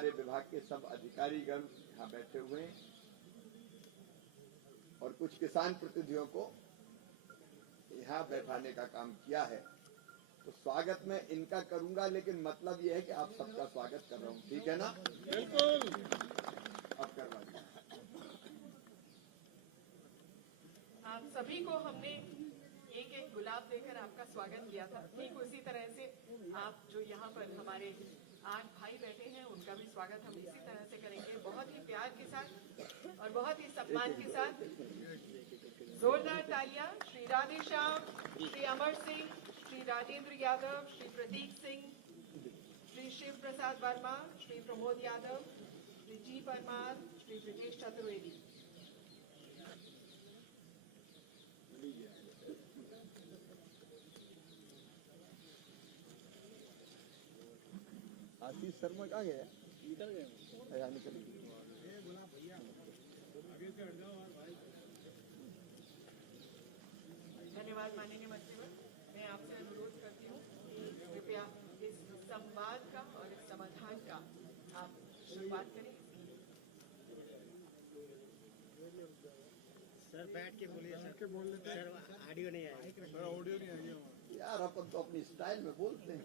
हमारे विभाग के सब अधिकारीगण यहाँ बैठे हुए हैं और कुछ किसान प्रतिनिधियों को यहाँ बैठाने का काम किया है। तो स्वागत मैं इनका करूंगा, लेकिन मतलब यह है कि आप सबका स्वागत कर रहा हूँ, ठीक है ना? बिल्कुल। अब करवा दीजिए। आप सभी को हमने एक एक गुलाब देकर आपका स्वागत किया था। ठीक उसी तरह से आप जो यहाँ पर हमारे 8 भाई बैठे हैं उनका भी स्वागत हम इसी तरह से करेंगे, बहुत ही प्यार के साथ और बहुत ही सम्मान के साथ। जोरदार तालियां। श्री राधेश्याम, श्री अमर सिंह, श्री राजेंद्र यादव, श्री प्रतीक सिंह, श्री शिव प्रसाद वर्मा, श्री प्रमोद यादव, श्री जी परमार, श्री ब्रिजेश चतुर्वेदी। आशीष शर्मा कहाँ गया? निकल गए। निकल गए। धन्यवाद माननीय मंत्रीवर। मैं आपसे अनुरोध करती हूँ कि कृपया इस संवाद का और इस समाधान का आप शुरुआत करें। सर बैठ के बोलिए सर, बोल लेते हैं। सर ऑडियो नहीं आएगा। ऑडियो नहीं आएगी यार, अपन तो अपनी स्टाइल में बोलते हैं।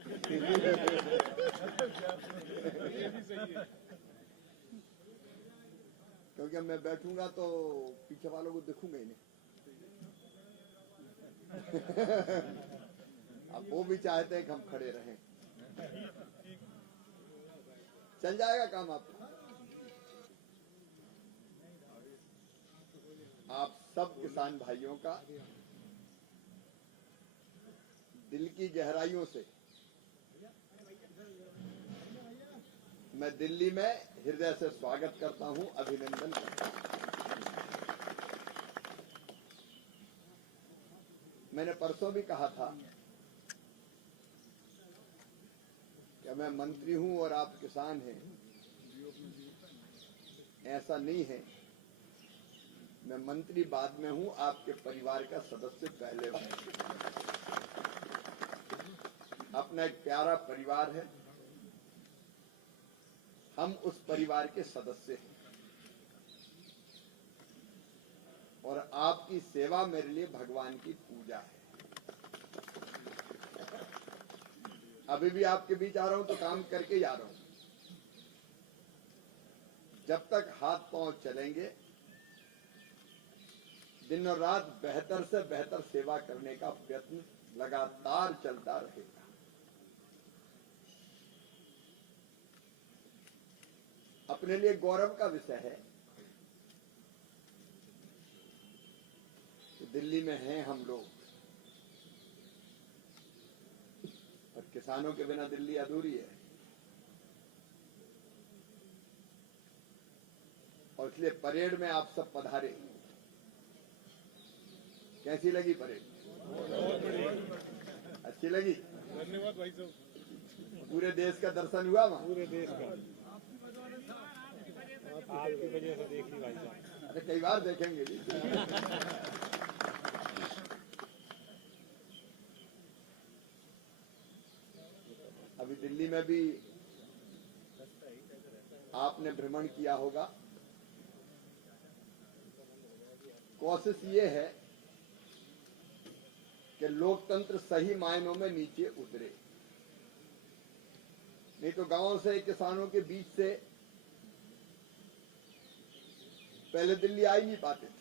ये भी सही है। क्योंकि मैं बैठूंगा तो पीछे वालों को दिखूंगा ही नहीं। अब वो भी चाहते हैं कि हम खड़े रहें। चल जाएगा काम आपका। आप सब किसान भाइयों का दिल की गहराइयों से मैं दिल्ली में हृदय से स्वागत करता हूं, अभिनंदन करता हूं। मैंने परसों भी कहा था कि मैं मंत्री हूं और आप किसान हैं। ऐसा नहीं है, मैं मंत्री बाद में हूं, आपके परिवार का सदस्य पहले हूं। अपना एक प्यारा परिवार है, हम उस परिवार के सदस्य हैं और आपकी सेवा मेरे लिए भगवान की पूजा है। अभी भी आपके बीच आ रहा हूं तो काम करके जा रहा हूं। जब तक हाथ पांव चलेंगे, दिन और रात बेहतर से बेहतर सेवा करने का प्रयत्न लगातार चलता रहेगा। अपने लिए गौरव का विषय है कि दिल्ली में हैं हम लोग, और किसानों के बिना दिल्ली अधूरी है। और इसलिए परेड में आप सब पधारे। कैसी लगी परेड? अच्छी लगी? धन्यवाद भाई साहब। पूरे देश का दर्शन हुआ वहाँ? पूरे देश का आपकी वजह से देखी भाई साहब। अरे कई बार देखेंगे जी। अभी दिल्ली में भी आपने भ्रमण किया होगा। कोशिश ये है कि लोकतंत्र सही मायनों में नीचे उतरे। नहीं तो गांव से किसानों के बीच से पहले दिल्ली आ ही नहीं पाते थे।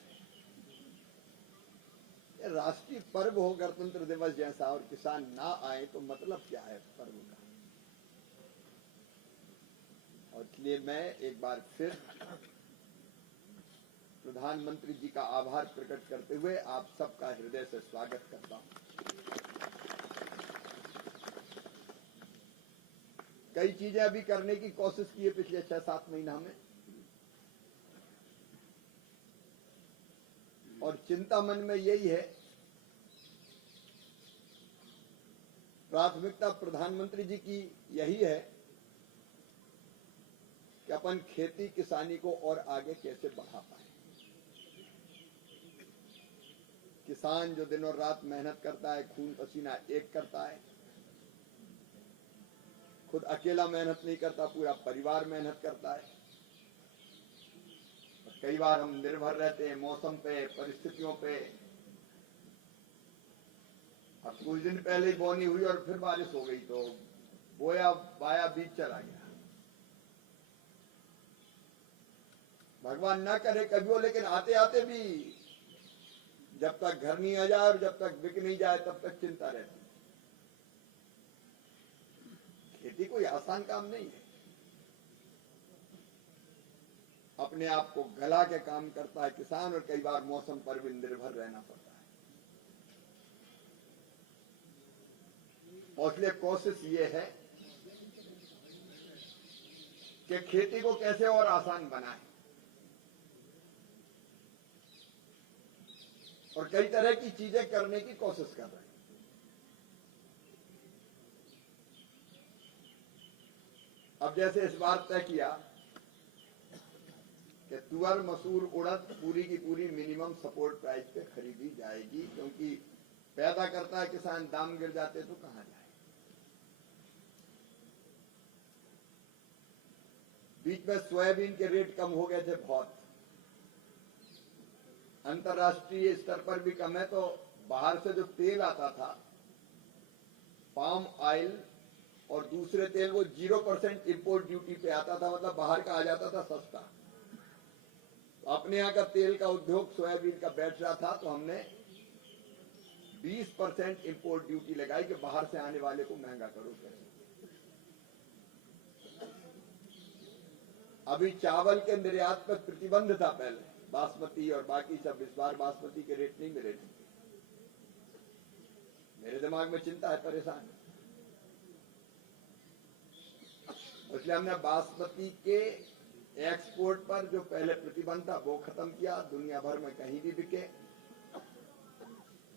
राष्ट्रीय पर्व हो गणतंत्र दिवस जैसा और किसान ना आए तो मतलब क्या है पर्व का? और इसलिए मैं एक बार फिर प्रधानमंत्री जी का आभार प्रकट करते हुए आप सबका हृदय से स्वागत करता हूं। कई चीजें अभी करने की कोशिश की है पिछले 6-7 महीना में, और चिंता मन में यही है, प्राथमिकता प्रधानमंत्री जी की यही है कि अपन खेती किसानी को और आगे कैसे बढ़ा पाए। किसान जो दिन और रात मेहनत करता है, खून पसीना एक करता है, खुद अकेला मेहनत नहीं करता, पूरा परिवार मेहनत करता है। कई बार हम निर्भर रहते हैं मौसम पे, परिस्थितियों पे। अब कुछ दिन पहले ही बोनी हुई और फिर बारिश हो गई तो बोया बाया बीज चला गया। भगवान ना करे कभी हो, लेकिन आते आते भी जब तक घर नहीं आ जाए और जब तक बिक नहीं जाए तब तक चिंता रहती। खेती कोई आसान काम नहीं है, अपने आप को गला के काम करता है किसान, और कई बार मौसम पर भी निर्भर रहना पड़ता है। और इसलिए कोशिश ये है कि खेती को कैसे और आसान बनाए, और कई तरह की चीजें करने की कोशिश कर रहे हैं। अब जैसे इस बार तय किया कि तुअर, मसूर, उड़द पूरी की पूरी मिनिमम सपोर्ट प्राइस पे खरीदी जाएगी, क्योंकि पैदा करता है किसान, दाम गिर जाते तो कहां जाए। बीच में सोयाबीन के रेट कम हो गए थे बहुत, अंतर्राष्ट्रीय स्तर पर भी कम है, तो बाहर से जो तेल आता था, पाम ऑयल और दूसरे तेल, वो 0% इंपोर्ट ड्यूटी पे आता था, मतलब बाहर का आ जाता था सस्ता। तो अपने यहाँ का तेल का उद्योग सोयाबीन का बैठ रहा था, तो हमने 20% इंपोर्ट ड्यूटी लगाई कि बाहर से आने वाले को महंगा करो कैसे। अभी चावल के निर्यात पर प्रतिबंध था पहले, बासमती और बाकी सब। इस बार बासमती के रेट नहीं मिले थे। मेरे दिमाग में चिंता है, परेशान है, इसलिए हमने बासमती के एक्सपोर्ट पर जो पहले प्रतिबंध था वो खत्म किया, दुनिया भर में कहीं भी बिके।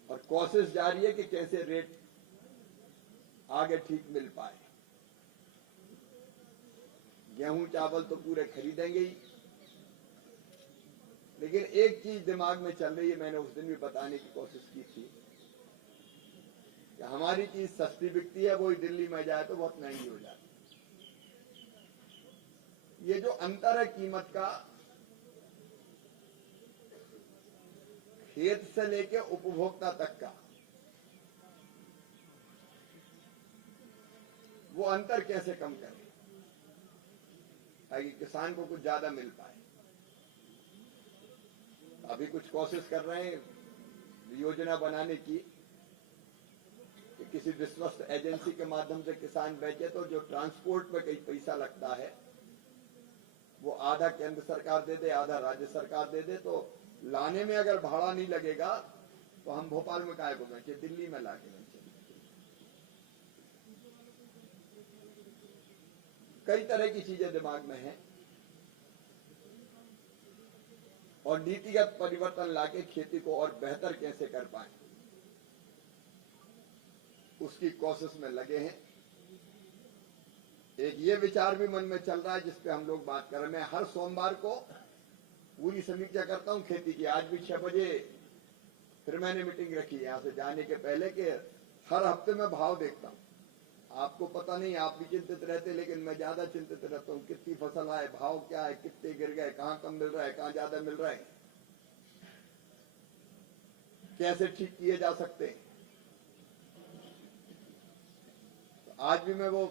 और कोशिश जारी है कि कैसे रेट आगे ठीक मिल पाए। गेहूं चावल तो पूरे खरीदेंगे ही, लेकिन एक चीज दिमाग में चल रही है, मैंने उस दिन भी बताने की कोशिश की थी कि हमारी चीज सस्ती बिकती है, वही दिल्ली में जाए तो बहुत महंगी हो जाती है। ये जो अंतर है कीमत का, खेत से लेके उपभोक्ता तक का, वो अंतर कैसे कम करें ताकि किसान को कुछ ज्यादा मिल पाए। अभी कुछ कोशिश कर रहे हैं योजना बनाने की कि किसी विश्वस्त एजेंसी के माध्यम से किसान बेचे, तो जो ट्रांसपोर्ट में कई पैसा लगता है वो आधा केंद्र सरकार दे दे, आधा राज्य सरकार दे दे। तो लाने में अगर भाड़ा नहीं लगेगा तो हम भोपाल में काहे को बेचे, दिल्ली में लाके बेचे। कई तरह की चीजें दिमाग में हैं, और नीतिगत परिवर्तन लाके खेती को और बेहतर कैसे कर पाए, उसकी कोशिश में लगे हैं। एक ये विचार भी मन में चल रहा है जिसपे हम लोग बात कर रहे हैं। मैं हर सोमवार को पूरी समीक्षा करता हूं खेती की। आज भी 6 बजे फिर मैंने मीटिंग रखी यहां से जाने के पहले कि हर हफ्ते में भाव देखता हूं। आपको पता नहीं, आप भी चिंतित रहते, लेकिन मैं ज्यादा चिंतित रहता हूं। कितनी फसल आए, भाव क्या है, कितने गिर गए, कहां कम मिल रहा है, कहां ज्यादा मिल रहा है, कैसे ठीक किए जा सकते हैं। तो आज भी मैं वो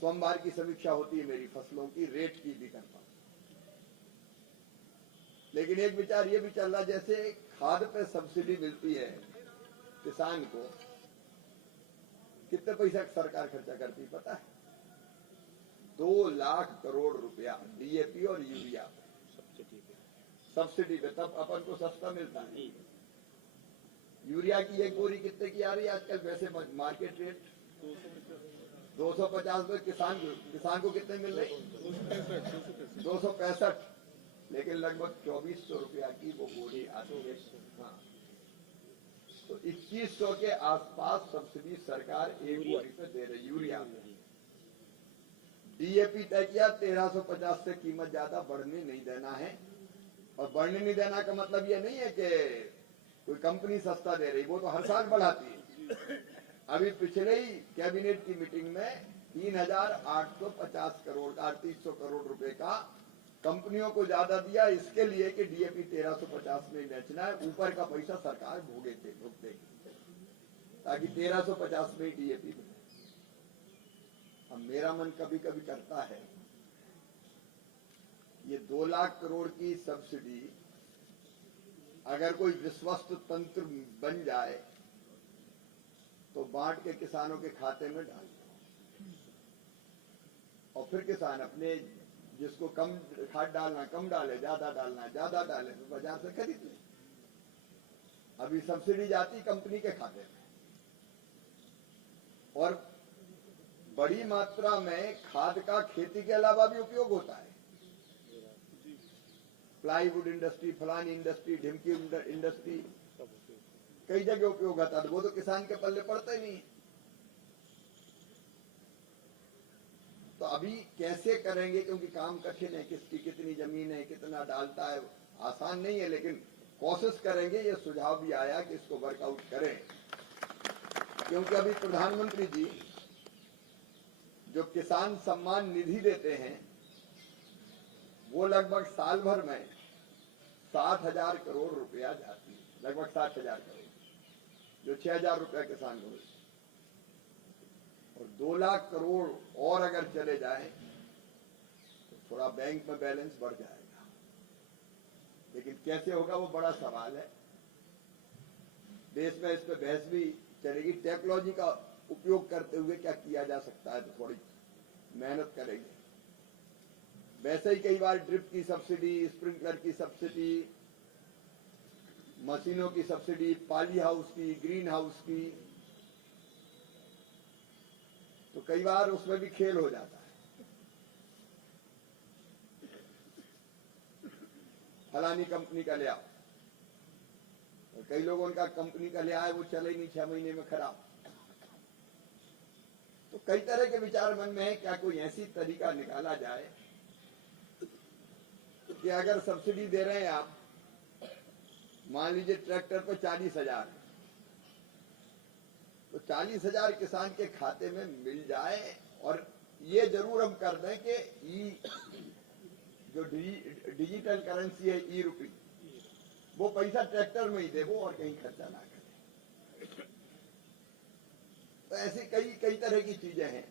सोमवार की समीक्षा होती है मेरी फसलों की, रेट की भी करता हूं। लेकिन एक विचार ये भी चल रहा, जैसे खाद पे सब्सिडी मिलती है किसान को, कितने पैसा सरकार खर्चा करती है पता है? 2 लाख करोड़ रुपया डीएपी और यूरिया सब्सिडी पे, तब अपन को सस्ता मिलता है। यूरिया की एक बोरी कितने की आ रही है आजकल? वैसे मार्केट रेट 250 में, किसान को कितने मिल रहे? 265, लेकिन लगभग 2400 रुपया की वो बोरी आती है। हाँ, तो 2100 के आसपास सब्सिडी सरकार एक बोरी पे दे रही यूरिया में। डीएपी तय किया 1350 से कीमत ज्यादा बढ़ने नहीं देना है। और बढ़ने नहीं देना का मतलब ये नहीं है कि कोई कंपनी सस्ता दे रही, वो तो हर साल बढ़ाती है। अभी पिछले ही कैबिनेट की मीटिंग में 3,850 करोड़ का 300 करोड़ रुपए का कंपनियों को ज्यादा दिया, इसके लिए कि डीएपी 1350 में बेचना है, ऊपर का पैसा सरकार भुगते ताकि 1350 में डीएपी मिले। अब मेरा मन कभी कभी करता है ये 2 लाख करोड़ की सब्सिडी अगर कोई विश्वस्त तंत्र बन जाए तो बांट के किसानों के खाते में डाल दो और फिर किसान अपने जिसको कम खाद डालना कम डाले, ज्यादा डालना ज्यादा डाले, तो बाजार से खरीद ले। अभी सब्सिडी जाती कंपनी के खाते में और बड़ी मात्रा में खाद का खेती के अलावा भी उपयोग होता है। प्लाईवुड इंडस्ट्री, फलानी इंडस्ट्री, ढिमकी इंडस्ट्री, कई जगह उपयोग होता है, वो तो किसान के पल्ले पड़ता ही नहीं। तो अभी कैसे करेंगे, क्योंकि काम कठिन है, किसकी कितनी जमीन है, कितना डालता है, आसान नहीं है, लेकिन कोशिश करेंगे। ये सुझाव भी आया कि इसको वर्कआउट करें, क्योंकि अभी प्रधानमंत्री जी जो किसान सम्मान निधि देते हैं वो लगभग साल भर में 60,000 करोड़ रुपया जाती है, लगभग 60,000 करोड़, जो 6,000 रुपया किसान को, और 2 लाख करोड़ और अगर चले जाए तो थोड़ा बैंक में बैलेंस बढ़ जाएगा। लेकिन कैसे होगा वो बड़ा सवाल है। देश में इस पर बहस भी चलेगी। टेक्नोलॉजी का उपयोग करते हुए क्या किया जा सकता है, तो थोड़ी मेहनत करेंगे। वैसे ही कई बार ड्रिप की सब्सिडी, स्प्रिंकलर की सब्सिडी, मशीनों की सब्सिडी, पॉली हाउस की, ग्रीन हाउस की, तो कई बार उसमें भी खेल हो जाता है। फलानी कंपनी का ले आओ, और कई लोगों का कंपनी का ले आए वो चले ही नहीं, 6 महीने में खराब। तो कई तरह के विचार मन में है, क्या कोई ऐसी तरीका निकाला जाए कि अगर सब्सिडी दे रहे हैं आप, मान लीजिए ट्रैक्टर पर 40,000, तो 40,000 किसान के खाते में मिल जाए, और ये जरूर हम कर दें कि जो डिजिटल करेंसी है, ई रुपी, वो पैसा ट्रैक्टर में ही दे, वो और कहीं खर्चा ना करे। तो ऐसी कई तरह की चीजें हैं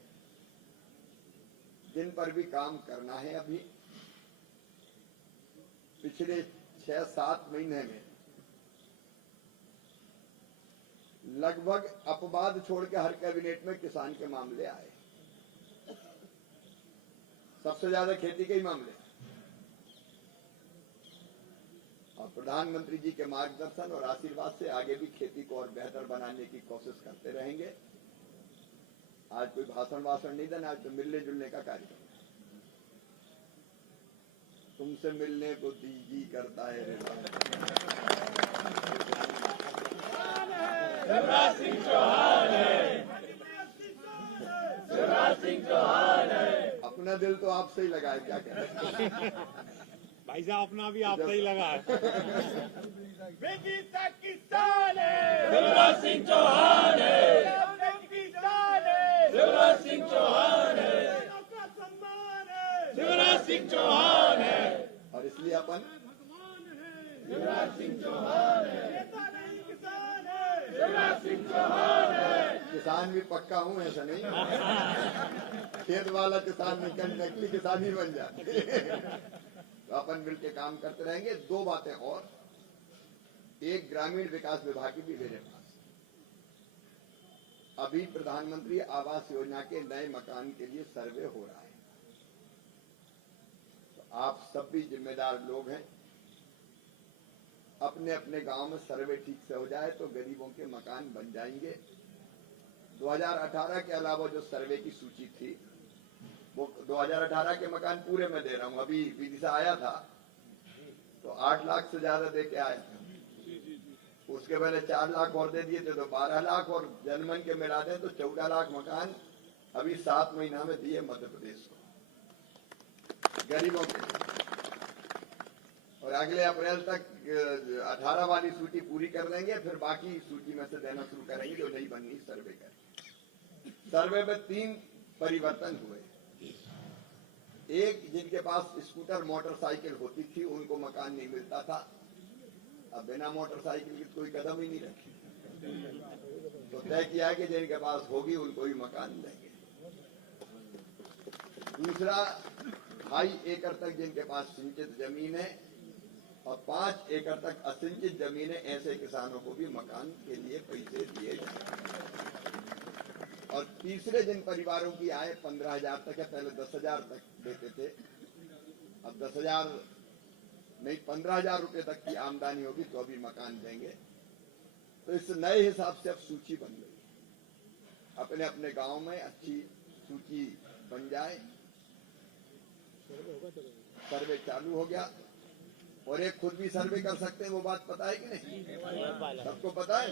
जिन पर भी काम करना है। अभी पिछले 6-7 महीने में लगभग अपवाद छोड़ के हर कैबिनेट में किसान के मामले आए, सबसे ज्यादा खेती के ही मामले। और प्रधानमंत्री जी के मार्गदर्शन और आशीर्वाद से आगे भी खेती को और बेहतर बनाने की कोशिश करते रहेंगे। आज कोई भाषण नहीं देना, आज तो मिलने जुलने का कार्यक्रम है। तुमसे मिलने को जी करता है रे शिवराज सिंह चौहान है, शिवराज सिंह चौहान है। अपना दिल तो आपसे ही लगा है, क्या कहें भाई साहब, अपना भी आपसे ही लगा है। बेगीता किसान है, शिवराज सिंह चौहान है, किसान है, शिवराज सिंह चौहान है, सम्मान है, शिवराज सिंह चौहान है। और इसलिए अपन शिवराज सिंह चौहान है, नेता नहीं किसान है, शिवराज सिंह चौहान है। किसान भी पक्का हूँ, ऐसा नहीं, खेत वाला किसान नहीं, कंट्रैक्टी किसान ही बन जाए। तो अपन मिलकर काम करते रहेंगे। 2 बातें और, एक ग्रामीण विकास विभाग की भी मेरे पास, अभी प्रधानमंत्री आवास योजना के नए मकान के लिए सर्वे हो रहा है। तो आप सब भी जिम्मेदार लोग हैं, अपने अपने गांव में सर्वे ठीक से हो जाए तो गरीबों के मकान बन जाएंगे। 2018 के अलावा जो सर्वे की सूची थी, वो 2018 के मकान पूरे में दे रहा हूँ। अभी विदिशा आया था तो 8 लाख से ज्यादा दे के आए, उसके पहले 4 लाख और दे दिए थे, तो 12 लाख, और जनमन के मिला दें तो 14 लाख मकान अभी 7 महीना में दिए मध्य प्रदेश को गरीबों के। और अगले अप्रैल तक 18 वाली सूची पूरी कर देंगे, फिर बाकी सूची में से देना शुरू करेंगे जो नहीं बननी सर्वे करेंगे। सर्वे में 3 परिवर्तन हुए। एक जिनके पास स्कूटर मोटरसाइकिल होती थी उनको मकान नहीं मिलता था, अब बिना मोटरसाइकिल के कोई कदम ही नहीं रखी, तो तय किया कि जिनके पास होगी उनको ही मकान देंगे। दूसरा, 2.5 एकड़ तक जिनके पास सिंचित जमीन है और 5 एकड़ तक असिंचित जमीन है, ऐसे किसानों को भी मकान के लिए पैसे दिए जाए। और तीसरे जिन परिवारों की आय 15,000 तक है, पहले 10,000 तक देते थे, अब 10,000 नहीं 15,000 रुपए तक की आमदनी होगी तो अभी मकान देंगे। तो इस नए हिसाब से अब सूची बन गई, अपने अपने गांव में अच्छी सूची बन जाए, सर्वे चालू हो गया। और एक खुद भी सर्वे कर सकते हैं, वो बात पता है कि नहीं? सबको पता है।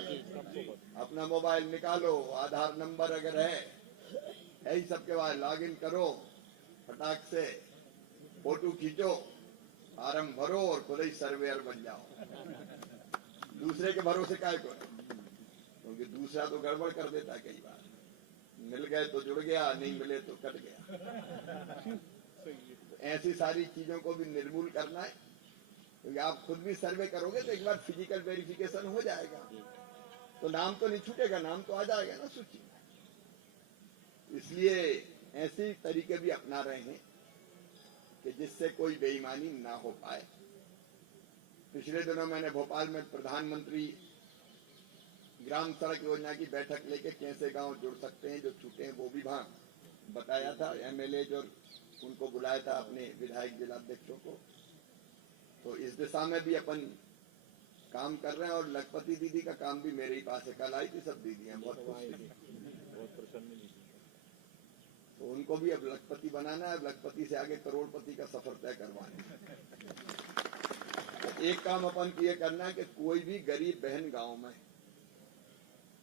अपना मोबाइल निकालो, आधार नंबर अगर है ही सबके बाद लॉगिन करो, फटाक से फोटो खींचो, फार्म भरो और खुद ही सर्वेयर बन जाओ। दूसरे के भरोसे काहे को, क्योंकि दूसरा तो गड़बड़ कर देता है कई बार, मिल गए तो जुड़ गया, नहीं मिले तो कट गया। ऐसी सारी चीजों को भी निर्मूल करना है, क्योंकि आप खुद भी सर्वे करोगे तो एक बार फिजिकल वेरिफिकेशन हो जाएगा, तो नाम तो नहीं छूटेगा, नाम तो आ जाएगा ना सूची में। इसलिए ऐसे तरीके भी अपना रहे हैं कि जिससे कोई बेईमानी ना हो पाए। पिछले दिनों मैंने भोपाल में प्रधानमंत्री ग्राम सड़क योजना की बैठक लेके कैसे गांव जुड़ सकते हैं जो छूटे हैं, वो भी वहां बताया था। एमएलए जो उनको बुलाया था, अपने विधायक जिलाध्यक्षों को। तो इस दिशा में भी अपन काम कर रहे हैं। और लखपति दीदी का काम भी मेरे ही पास है, कल आई थी सब दीदियां, बहुत खुश थी, बहुत प्रसन्न। तो उनको भी अब लखपति बनाना है, लखपति से आगे करोड़पति का सफर तय करवाना है। तो एक काम अपन की ये करना है कि कोई भी गरीब बहन गांव में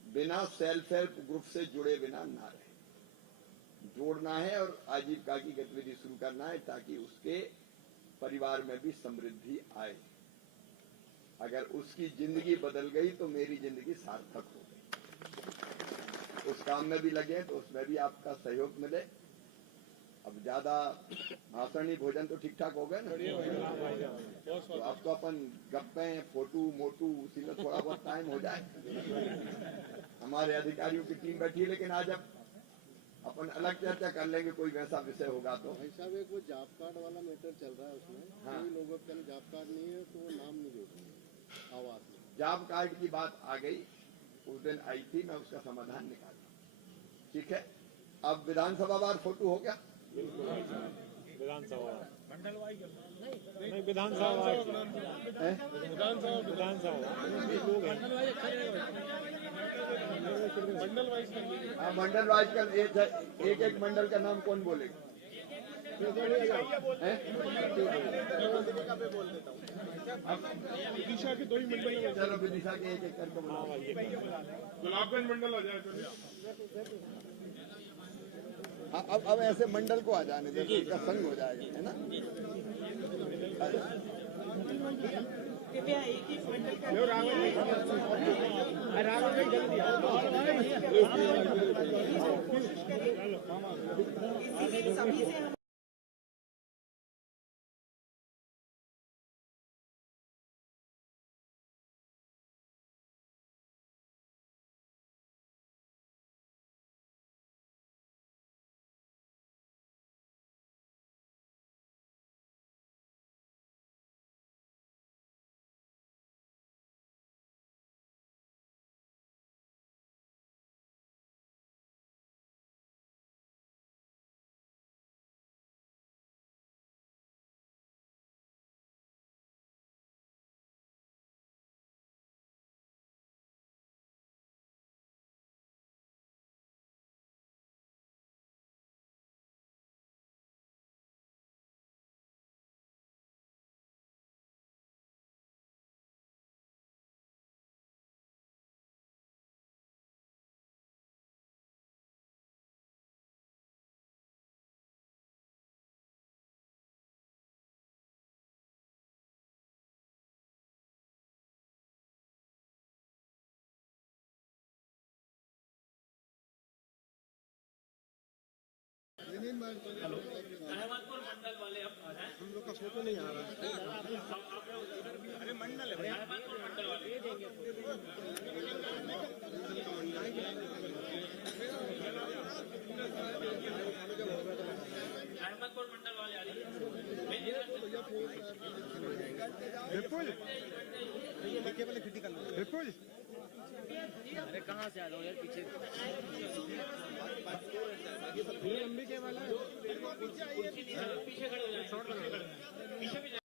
बिना सेल्फ हेल्प ग्रुप से जुड़े बिना ना रहे, जोड़ना है और आजीविका की गतिविधि शुरू करना है, ताकि उसके परिवार में भी समृद्धि आए। अगर उसकी जिंदगी बदल गई तो मेरी जिंदगी सार्थक हो गई। उस काम में भी लगे तो उसमें भी आपका सहयोग मिले। अब ज्यादा भाषणी भोजन तो ठीक ठाक हो गए ना, तो अब तो अपन गप्पे फोटू मोटू उसी में थोड़ा बहुत टाइम हो जाए। हमारे अधिकारियों की टीम बैठी है, लेकिन आज अब अपन अलग चर्चा कर लेंगे, कोई वैसा विषय होगा तो। भाई साहब, एक वो जॉब कार्ड वाला मैटर चल रहा है, उसमें हाँ। कई लोगों के जॉब कार्ड नहीं है तो वो नाम नहीं जोड़ते आवास में। जॉब कार्ड की बात आ गई, उस दिन आई थी, मैं उसका समाधान निकाला। ठीक है, अब विधानसभा वार फोटो हो गया, विधानसभा नहीं, विधानसभा लोग हैं। हाँ, मंडल वाइज का एक मंडल का नाम कौन बोलेगा? विदिशा के 2 ही मंडल में, चलो विदिशा के एक करके बनाओ। गुलाबगंज मंडल आ जाए चलिए। हाँ, अब ऐसे मंडल को आ जाने दे, उसका संग हो जाएगा, है ना? कृपया एक ही मंडल का कोशिश करें, इसीलिए सभी से हम रहमतपुर मंडल वाले अब आ जाए। हम लोग का फोटो नहीं आ रहा है। अरे मंडल है भैया, रहमतपुर मंडल वाले रहमतपुर मंडल वाले आ रही विपुल केवल क्रिटिकल विपुल अरे कहाँ से आ जाओ यार पीछे लंबी केवल है पीछे खड़े हो जाए, पीछे भी